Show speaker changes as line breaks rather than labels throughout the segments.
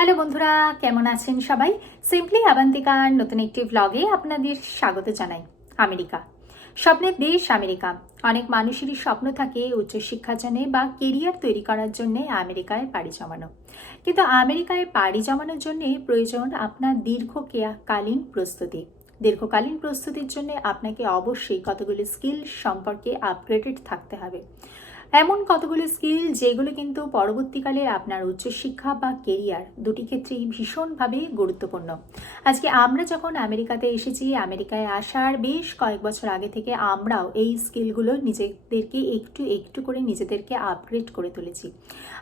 Hello বন্ধুরা, কেমন আছেন সবাই? সিম্পলি আবান্তিকার নতুন একটি ভ্লগে আপনাদের স্বাগত জানাই। আমেরিকা। স্বপ্নের দেশ আমেরিকা। অনেক মানুষেরই স্বপ্ন থাকে উচ্চশিক্ষার জন্য বা কেরিয়ার তৈরি করার জন্য আমেরিকায় পাড়ি জমানো। কিন্তু আমেরিকায় পাড়ি জমানোর জন্য প্রয়োজন আপনার দীর্ঘ দীর্ঘকালীন প্রস্তুতি। দীর্ঘকালীন প্রস্তুতির জন্য আপনাকে অবশ্যই কতগুলি স্কিল সম্পর্কে আপগ্রেডেড থাকতে হবে। এমন কতগুলো স্কিল যেগুলো কিন্তু পরবর্তীকালে আপনার উচ্চশিক্ষা বা কেরিয়ার দুটি ক্ষেত্রেই ভীষণভাবে গুরুত্বপূর্ণ। আজকে আমরা যখন আমেরিকাতে এসেছি, আমেরিকায় আসার বেশ কয়েক বছর আগে থেকে আমরাও এই স্কিলগুলো নিজেদেরকে একটু একটু করে নিজেদেরকে আপগ্রেড করে তুলেছি।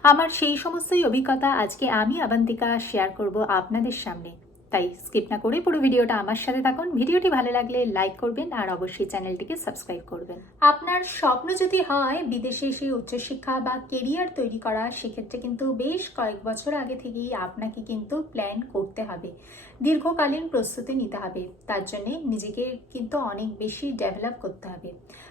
আমার সেই সমস্তই অভিজ্ঞতা আজকে আমি আবান্তিকা শেয়ার করব আপনাদের সামনে। তাই স্কিপ না করে পুরো ভিডিওটা আমার সাথে থাকুন। ভিডিওটি ভালো লাগলে লাইক করবেন আর অবশ্যই চ্যানেলটিকে সাবস্ক্রাইব করবেন। আপনার স্বপ্ন যদি হয় বিদেশে এসে উচ্চশিক্ষা বা কেরিয়ার তৈরি করা, সেক্ষেত্রে কিন্তু বেশ কয়েক বছর আগে থেকেই আপনাকে কিন্তু প্ল্যান করতে হবে। দীর্ঘকালীন প্রস্তুতি নিতে হবে। তার জন্যে নিজেকে কিন্তু অনেক বেশি ডেভেলপ করতে হবে।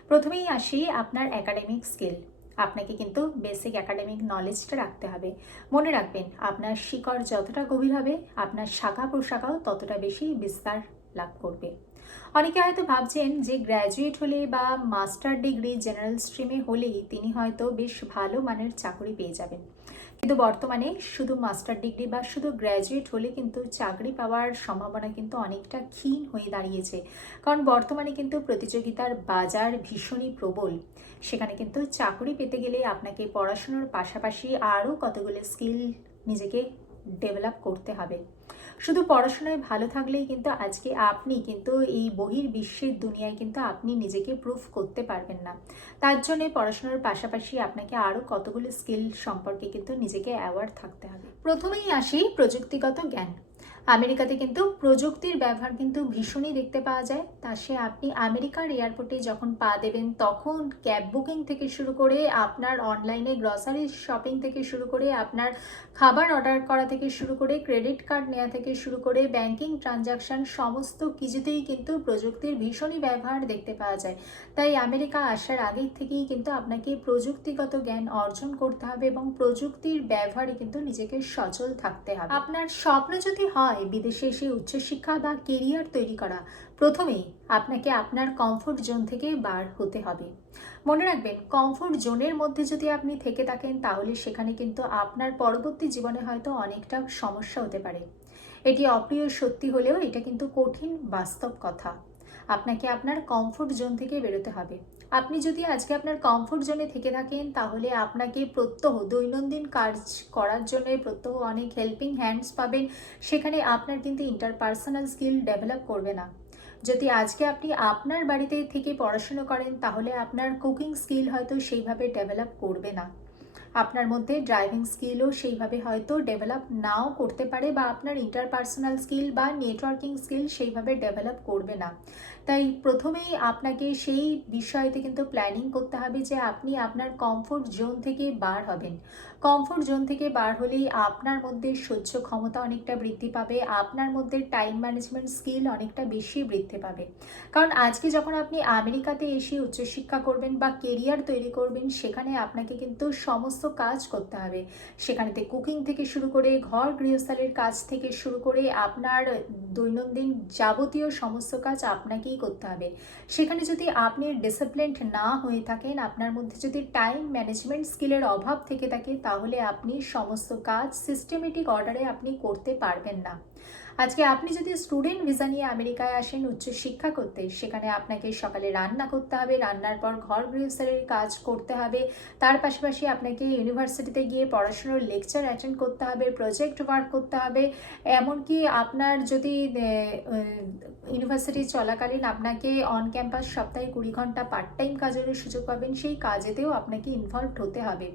প্রথমেই আসি আপনার একাডেমিক স্কিল আপনাকে কিন্তু বেসিক একাডেমিক নলেজটা রাখতে হবে। মনে রাখবেন, আপনার শিকড় যতটা গভীর হবে, আপনার শাখা প্রশাখাও ততটা বেশি বিস্তার লাভ করবে। অনেকে হয়তো ভাবছেন যে গ্র্যাজুয়েট হলে বা মাস্টার ডিগ্রি জেনারেল স্ট্রিমে হলেই তিনি হয়তো বেশ ভালো মানের চাকরি পেয়ে যাবেন। কিন্তু বর্তমানে শুধু মাস্টার ডিগ্রি বা শুধু গ্র্যাজুয়েট হলে কিন্তু চাকরি পাওয়ার সম্ভাবনা কিন্তু অনেকটা ক্ষীণ হয়ে দাঁড়িয়েছে। কারণ বর্তমানে কিন্তু প্রতিযোগিতার বাজার ভীষণই প্রবল। সেখানে কিন্তু চাকরি পেতে গেলে আপনাকে পড়াশুনোর পাশাপাশি আরও কতগুলো স্কিল নিজেকে ডেভেলপ করতে হবে। শুধু পড়াশোনায় ভালো থাকলেই কিন্তু আজকে আপনি কিন্তু এই বহির বিশ্বের দুনিয়ায় কিন্তু আপনি নিজেকে প্রুফ করতে পারবেন না। তার জন্য পড়াশোনার পাশাপাশি আপনাকে আরও কতগুলো স্কিল সম্পর্কে কিন্তু নিজেকে অ্যাওয়ার্ড থাকতে হবে। প্রথমেই আসি প্রযুক্তিগত জ্ঞান। আমেরিকাতে কিন্তু প্রযুক্তির ব্যবহার কিন্তু ভীষণই দেখতে পাওয়া যায়। তা সে আপনি আমেরিকার এয়ারপোর্টে যখন পা দেবেন, তখন ক্যাব বুকিং থেকে শুরু করে আপনার অনলাইনে গ্রসারি শপিং থেকে শুরু করে আপনার খাবার অর্ডার করা থেকে শুরু করে ক্রেডিট কার্ড নেওয়া থেকে শুরু করে ব্যাংকিং ট্রানজাকশন, সমস্ত কিছুতেই কিন্তু প্রযুক্তির ভীষণই ব্যবহার দেখতে পাওয়া যায়। তাই আমেরিকা আসার আগের থেকেই কিন্তু আপনাকে প্রযুক্তিগত জ্ঞান অর্জন করতে হবে এবং প্রযুক্তির ব্যবহারে কিন্তু নিজেকে সচল থাকতে হবে। আপনার স্বপ্ন যদি হয় বিদেশে এসে উচ্চশিক্ষা বা কেরিয়ার তৈরি করা প্রথমেই আপনাকে আপনার কমফোর্ট জোন থেকে বার হতে হবে। মনে রাখবেন কমফোর্ট জোনের মধ্যে যদি আপনি থেকে থাকেন, তাহলে সেখানে কিন্তু আপনার পরবর্তী জীবনে হয়তো অনেকটা সমস্যা হতে পারে। এটি অপ্রিয় সত্যি হলেও এটা কিন্তু কঠিন বাস্তব কথা। আপনাকে আপনার কমফোর্ট জোন থেকে বেরোতে হবে। আপনি যদি আজকে আপনার কমফোর্ট জোনে থেকে থাকেন, তাহলে আপনাকে প্রত্যহ দৈনন্দিন কাজ করার জন্য প্রত্যহ অনেক হেল্পিং হ্যান্ডস পাবেন। সেখানে আপনার কিন্তু ইন্টারপার্সোনাল স্কিল ডেভেলপ করবে না। যদি আজকে আপনি আপনার বাড়িতে থেকে পড়াশুনো করেন, তাহলে আপনার কুকিং স্কিল হয়তো সেইভাবে ডেভেলপ করবে না। আপনার মধ্যে ড্রাইভিং স্কিলও সেইভাবে হয়তো ডেভেলপ নাও করতে পারে বা আপনার ইন্টারপার্সোনাল স্কিল বা নেটওয়ার্কিং স্কিল সেইভাবে ডেভেলপ করবে না। তাই প্রথমেই আপনাকে সেই বিষয়তে কিন্তু প্ল্যানিং করতে হবে যে আপনি আপনার কমফোর্ট জোন থেকে বার হবেন। কমফোর্ট জোন থেকে বার হলেই আপনার মধ্যে সহ্য ক্ষমতা অনেকটা বৃদ্ধি পাবে, আপনার মধ্যে টাইম ম্যানেজমেন্ট স্কিল অনেকটা বেশি বৃদ্ধি পাবে। কারণ আজকে যখন আপনি আমেরিকাতে এসে উচ্চশিক্ষা করবেন বা কেরিয়ার তৈরি করবেন, সেখানে আপনাকে কিন্তু সমস্ত কাজ করতে হবে। সেখানেতে কুকিং থেকে শুরু করে ঘর গৃহস্থালের কাজ থেকে শুরু করে আপনার দৈনন্দিন যাবতীয় সমস্ত কাজ আপনাকেই করতে হবে। সেখানে যদি আপনি ডিসিপ্লিনড না হয়ে থাকেন, আপনার মধ্যে যদি টাইম ম্যানেজমেন্ট স্কিলের অভাব থেকে থাকে তাহলে আপনি সমস্ত কাজ সিস্টেমেটিক অর্ডারে আপনি করতে পারবেন না। আজকে আপনি যদি স্টুডেন্ট ভিসা নিয়ে আমেরিকায় আসেন উচ্চশিক্ষা করতে, সেখানে আপনাকে সকালে রান্না করতে হবে, রান্নার পর ঘর গৃহস্থলের কাজ করতে হবে, তার পাশাপাশি আপনাকে ইউনিভার্সিটিতে গিয়ে পড়াশোনার লেকচার অ্যাটেন্ড করতে হবে প্রজেক্ট ওয়ার্ক করতে হবে, এমনকি আপনার যদি ইউনিভার্সিটি চলাকালীন আপনাকে অন ক্যাম্পাস সপ্তাহে কুড়ি ঘণ্টা পার্ট টাইম কাজের সুযোগ পাবেন, সেই কাজেতেও আপনাকে ইনভলভ হতে হবে।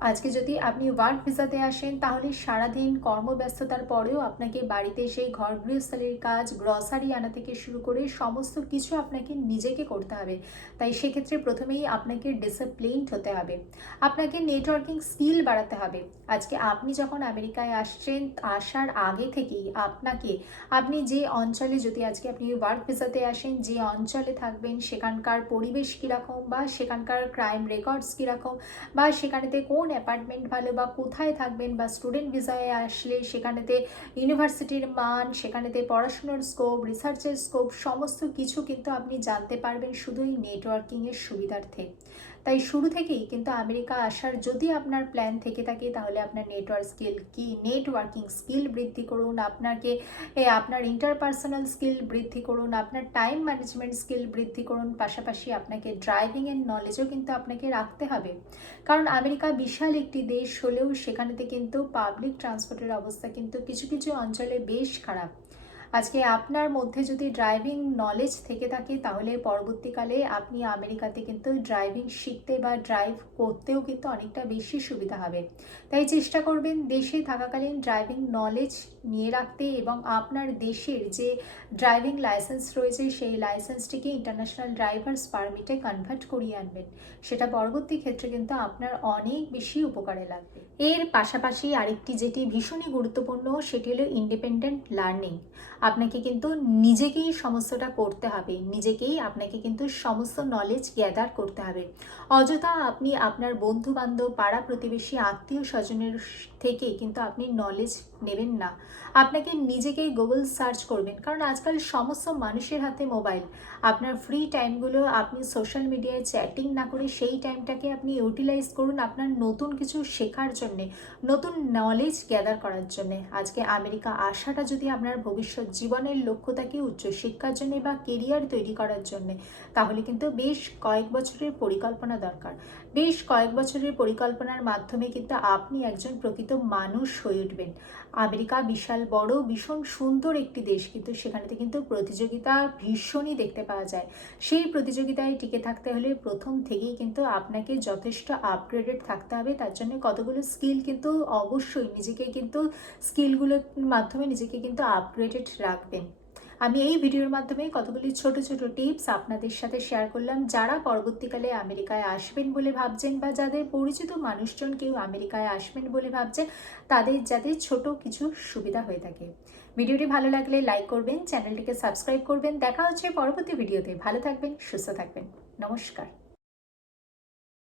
আজকে যদি আপনি ওয়ার্ক ভিসাতে আসেন, তাহলে সারাদিন কর্মব্যস্ততার পরেও আপনাকে বাড়িতে সেই ঘর গৃহস্থলের কাজ গ্রসারি আনা থেকে শুরু করে সমস্ত কিছু আপনাকে নিজেকে করতে হবে। তাই সেক্ষেত্রে প্রথমেই আপনাকে ডিসিপ্লিনড হতে হবে। আপনাকে নেটওয়ার্কিং স্কিল বাড়াতে হবে। আজকে আপনি যখন আমেরিকায় আসছেন, আসার আগে থেকেই আপনাকে, আপনি যে অঞ্চলে যদি আজকে আপনি ওয়ার্ক ভিসাতে আসেন, যে অঞ্চলে থাকবেন, সেখানকার পরিবেশ কীরকম বা সেখানকার ক্রাইম রেকর্ডস কীরকম বা সেখানেতে কোন অ্যাপার্টমেন্ট ভালো বা কোথায় থাকবেন বা স্টুডেন্ট ভিসায় আসলে সেখানেতে ইউনিভার্সিটির মান, সেখানেতে পড়াশুনোর স্কোপ রিসার্চের স্কোপ সমস্ত কিছু কিন্তু আপনি জানতে পারবেন শুধু এই নেটওয়ার্কিংয়ের সুবিধার্থে। তাই শুরু থেকেই কিন্তু আমেরিকা আসার যদি আপনার প্ল্যান থেকে থাকে, তাহলে আপনার নেটওয়ার্ক স্কিল কি? নেটওয়ার্কিং স্কিল বৃদ্ধি করুন, আপনাকে আপনার ইন্টারপার্সোনাল স্কিল বৃদ্ধি করুন, আপনার টাইম ম্যানেজমেন্ট স্কিল বৃদ্ধি করুন, পাশাপাশি আপনাকে ড্রাইভিং ড্রাইভিংয়ের নলেজও কিন্তু আপনাকে রাখতে হবে। কারণ আমেরিকা বিশাল একটি দেশ হলেও সেখানেতে কিন্তু পাবলিক ট্রান্সপোর্টের অবস্থা কিন্তু কিছু কিছু অঞ্চলে বেশ খারাপ। আজকে আপনার মধ্যে যদি ড্রাইভিং নলেজ থেকে থাকে, তাহলে পরবর্তীকালে আপনি আমেরিকাতে কিন্তু ড্রাইভিং শিখতে বা ড্রাইভ করতেও কিন্তু অনেকটা বেশি সুবিধা হবে। তাই চেষ্টা করবেন দেশে থাকাকালীন ড্রাইভিং নলেজ নিয়ে রাখতে এবং আপনার দেশের যে ড্রাইভিং লাইসেন্স রয়েছে, সেই লাইসেন্সটিকে ইন্টারন্যাশনাল ড্রাইভার্স পারমিটে কনভার্ট করিয়ে আনবেন। সেটা পরবর্তী ক্ষেত্রে কিন্তু আপনার অনেক বেশি উপকারে লাগবে। এর পাশাপাশি আরেকটি যেটি ভীষণই গুরুত্বপূর্ণ, সেটি হলো ইন্ডিপেন্ডেন্ট লার্নিং আপনাকে কিন্তু নিজেকেই সমস্তটা করতে হবে। নিজেকেই আপনাকে কিন্তু সমস্ত নলেজ গ্যাদার করতে হবে। অযথা আপনি আপনার বন্ধু বান্ধব পাড়া প্রতিবেশী আত্মীয় স্বজনের থেকে কিন্তু আপনি নলেজ নেবেন না। আপনাকে নিজেকেই গুগল সার্চ করবেন। কারণ আজকাল সমস্ত মানুষের হাতে মোবাইল আপনার ফ্রি টাইমগুলো আপনি সোশ্যাল মিডিয়ায় চ্যাটিং না করে সেই টাইমটাকে আপনি ইউটিলাইজ করুন আপনার নতুন কিছু শেখার জন্যে, নতুন নলেজ গ্যাদার করার জন্যে। আজকে আমেরিকা আসাটা যদি আপনার ভবিষ্যৎ জীবনের লক্ষ্য থাকে উচ্চশিক্ষার জন্যে বা কেরিয়ার তৈরি করার জন্যে, তাহলে কিন্তু বেশ কয়েক বছরের পরিকল্পনা দরকার। বেশ কয়েক বছরের পরিকল্পনার মাধ্যমে কিন্তু আপনি একজন প্রকৃত মানুষ হয়ে উঠবেন। আমেরিকা বিশাল বড়, ভীষণ সুন্দর একটি দেশ। কিন্তু সেখানেতে কিন্তু প্রতিযোগিতা ভীষণই দেখতে পাওয়া যায়। সেই প্রতিযোগিতায় টিকে থাকতে হলে প্রথম থেকেই কিন্তু আপনাকে যথেষ্ট আপগ্রেডেড থাকতে হবে। তার জন্য কতগুলো স্কিল কিন্তু অবশ্যই নিজেকে কিন্তু স্কিলগুলোর মাধ্যমে নিজেকে কিন্তু আপগ্রেডেড রাখবেন। আমি এই ভিডিওর মাধ্যমে কতগুলি ছোট ছোট টিপস আপনাদের সাথে শেয়ার করলাম, যারা পরবর্তীকালে আমেরিকায় আসবেন বলে ভাবছেন বা যাদের পরিচিত মানুষজন কেউ আমেরিকায় আসবেন বলে ভাবছেন, তাদের যাতে ছোট কিছু সুবিধা হয়ে থাকে। ভিডিওটি ভালো লাগলে লাইক করবেন, চ্যানেলটিকে সাবস্ক্রাইব করবেন। দেখা হচ্ছে পরবর্তী ভিডিওতে। ভালো থাকবেন, সুস্থ থাকবেন। নমস্কার।